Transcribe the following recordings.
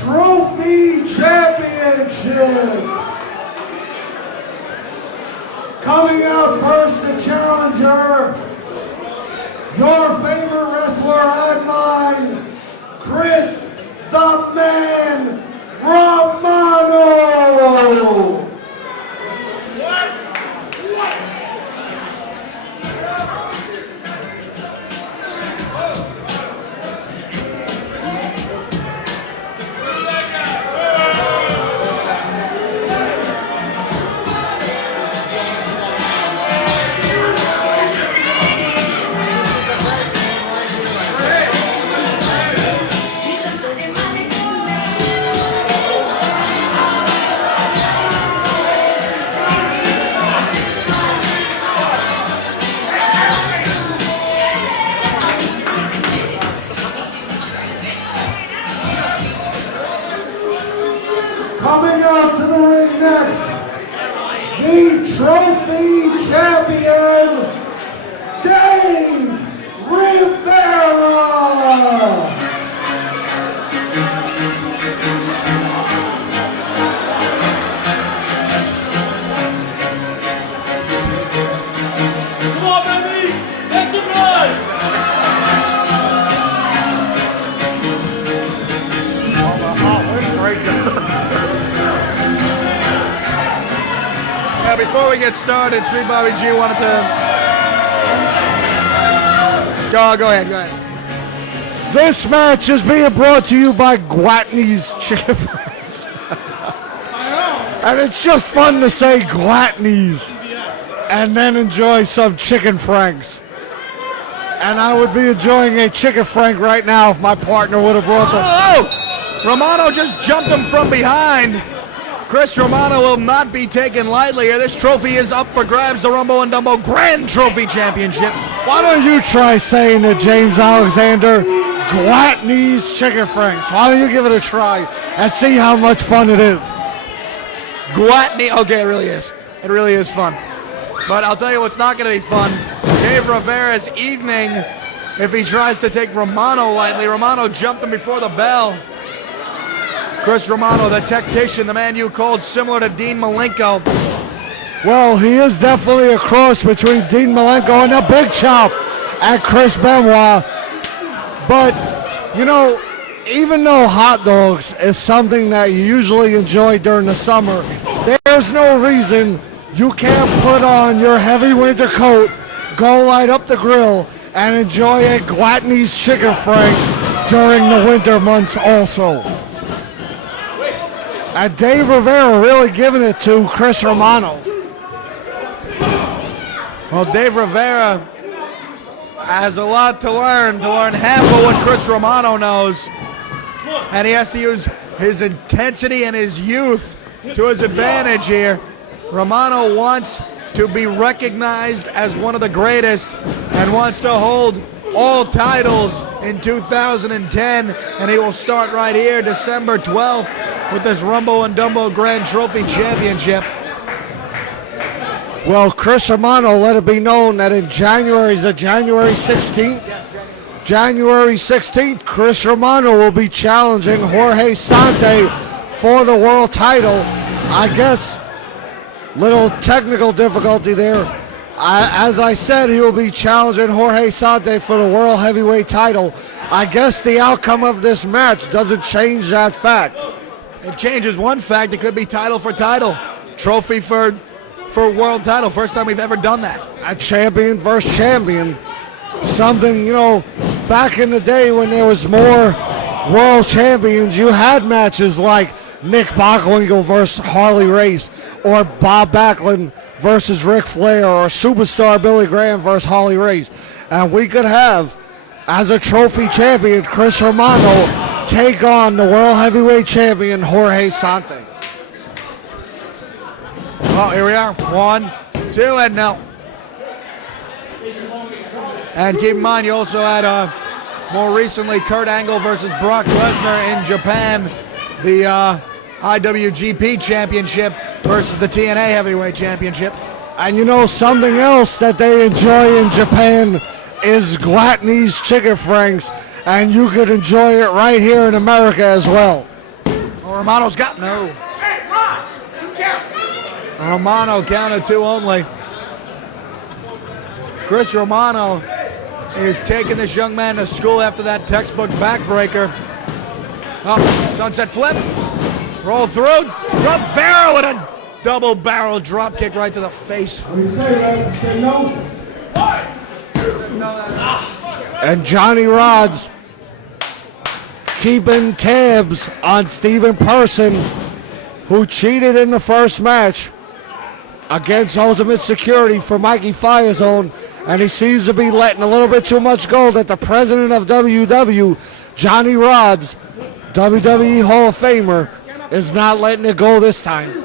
Trophy Championship. Coming out first, the challenger, your favorite wrestler and mine, Chris the Man Romano. Coming out to the ring next, the Trophy Champion, Dave Rivera. Come on, baby! Make some noise! Before we get started, Street Bobby G wanted to... Go ahead. This match is being brought to you by Gwatney's Chicken Franks. And it's just fun to say Gwatney's and then enjoy some chicken franks. And I would be enjoying a chicken frank right now if my partner would have brought them. Oh! Romano just jumped him from behind. Chris Romano will not be taken lightly here. This trophy is up for grabs, the Rumble and Dumbo Grand Trophy Championship. Why don't you try saying to James Alexander, Gwatney's Chicken Franks? Why don't you give it a try and see how much fun it is? Gwatney, okay, it really is. It really is fun. But I'll tell you what's not going to be fun. Dave Rivera's evening, if he tries to take Romano lightly. Romano jumped him before the bell. Chris Romano, the tactician, the man you called similar to Dean Malenko. Well, he is definitely a cross between Dean Malenko and a Big Chop and Chris Benoit. But, you know, even though hot dogs is something that you usually enjoy during the summer, there's no reason you can't put on your heavy winter coat, go light up the grill, and enjoy a Gwatney's Chicken Frank during the winter months also. And Dave Rivera really giving it to Chris Romano. Well, Dave Rivera has a lot to learn half of what Chris Romano knows. And he has to use his intensity and his youth to his advantage here. Romano wants to be recognized as one of the greatest and wants to hold all titles in 2010. And he will start right here December 12th with this Rumble and Dumbo Grand Trophy Championship. Well, Chris Romano let it be known that in January 16th? January 16th, Chris Romano will be challenging Jorge Sante for the world title. I guess, little technical difficulty there. As I said, he will be challenging Jorge Sante for the world heavyweight title. I guess the outcome of this match doesn't change that fact. It changes one fact. It could be title for title. Trophy for world title. First time we've ever done that. A champion versus champion. Something, you know, back in the day when there was more world champions, you had matches like Nick Bockwinkel versus Harley Race, or Bob Backlund versus Ric Flair, or Superstar Billy Graham versus Harley Race. And we could have, as a trophy champion, Chris Romano take on the world heavyweight champion, Jorge Sante. Well, here we are. 1, 2, and no. And keep in mind, you also had more recently Kurt Angle versus Brock Lesnar in Japan, the IWGP Championship versus the TNA Heavyweight Championship. And you know, something else that they enjoy in Japan is Gwatney's Chicken Franks, and you could enjoy it right here in America as well. Romano's got no. Romano counted 2 only. Chris Romano is taking this young man to school after that textbook backbreaker. Oh, sunset flip. Roll through. Rivera with a double barrel drop kick right to the face. And Johnny Rodz keeping tabs on Steven Person, who cheated in the first match against Ultimate Security for Mikey Firezone, and he seems to be letting a little bit too much go that the president of WW, Johnny Rodz, WWE Hall of Famer, is not letting it go this time.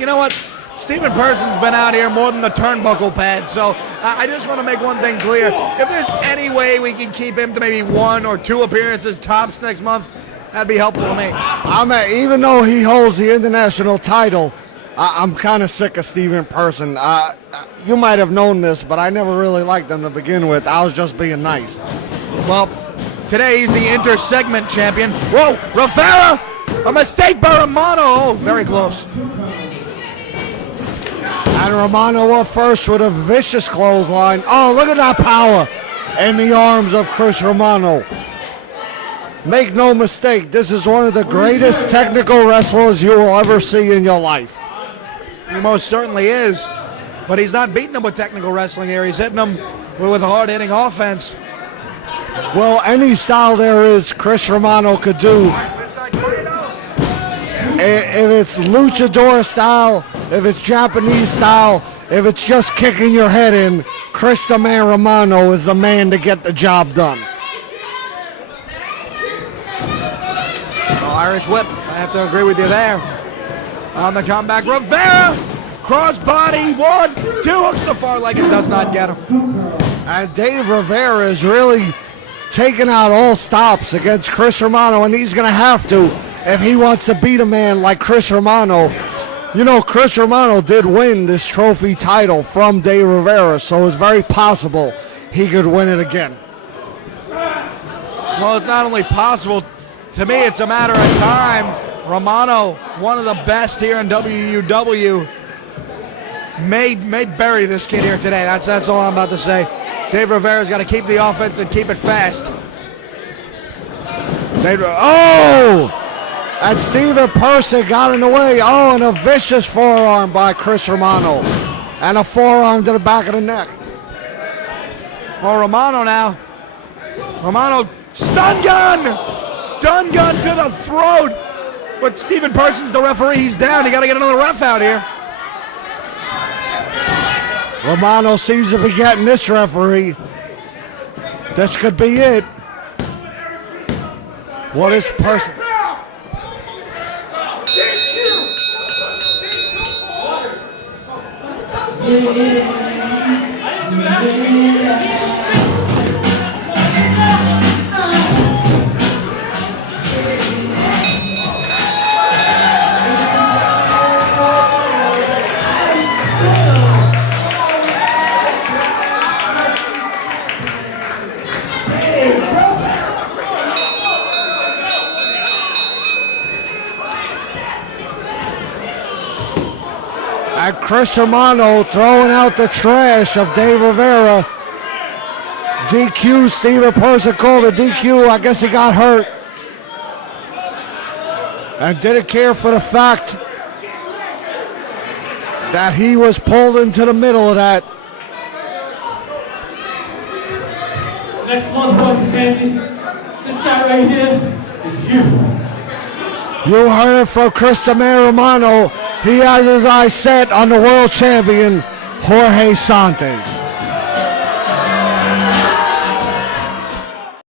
You know what? Steven Person's been out here more than the turnbuckle pad, so I just want to make one thing clear. If there's any way we can keep him to maybe 1 or 2 appearances tops next month, that'd be helpful to me. Even though he holds the international title, I'm kind of sick of Steven Person. You might have known this, but I never really liked him to begin with. I was just being nice. Well, today he's the inter-segment champion. Whoa, Rivera! A mistake by Romano. Oh, very close. And Romano up first with a vicious clothesline. Oh, look at that power in the arms of Chris Romano. Make no mistake, this is one of the greatest technical wrestlers you will ever see in your life. He most certainly is. But he's not beating him with technical wrestling here. He's hitting him with hard-hitting offense. Well, any style there is, Chris Romano could do. If it's luchador style, if it's Japanese style, if it's just kicking your head in, Chris the Man Romano is the man to get the job done. Oh, Irish whip. I have to agree with you there. On the comeback, Rivera, crossbody, 1, 2, hooks the far leg and does not get him. And Dave Rivera is really taking out all stops against Chris Romano, and he's going to have to if he wants to beat a man like Chris Romano. You know, Chris Romano did win this trophy title from Dave Rivera, so it's very possible he could win it again. Well, it's not only possible. To me, it's a matter of time. Romano, one of the best here in WUW, may bury this kid here today. That's all I'm about to say. Dave Rivera's got to keep the offense and keep it fast. And Steven Person got in the way. Oh, and a vicious forearm by Chris Romano. And a forearm to the back of the neck. Oh, Romano now. Romano, stun gun! Stun gun to the throat! But Steven Person's the referee. He's down. You got to get another ref out here. Romano seems to be getting this referee. This could be it. What is Person? And Chris Romano throwing out the trash of Dave Rivera. DQ, Steven Person called a DQ. I guess he got hurt. And didn't care for the fact that he was pulled into the middle of that. Next motherfucking Sandy, this guy right here is you. You heard it from Chris the Man Romano. He has his eyes set on the world champion, Jorge Santos.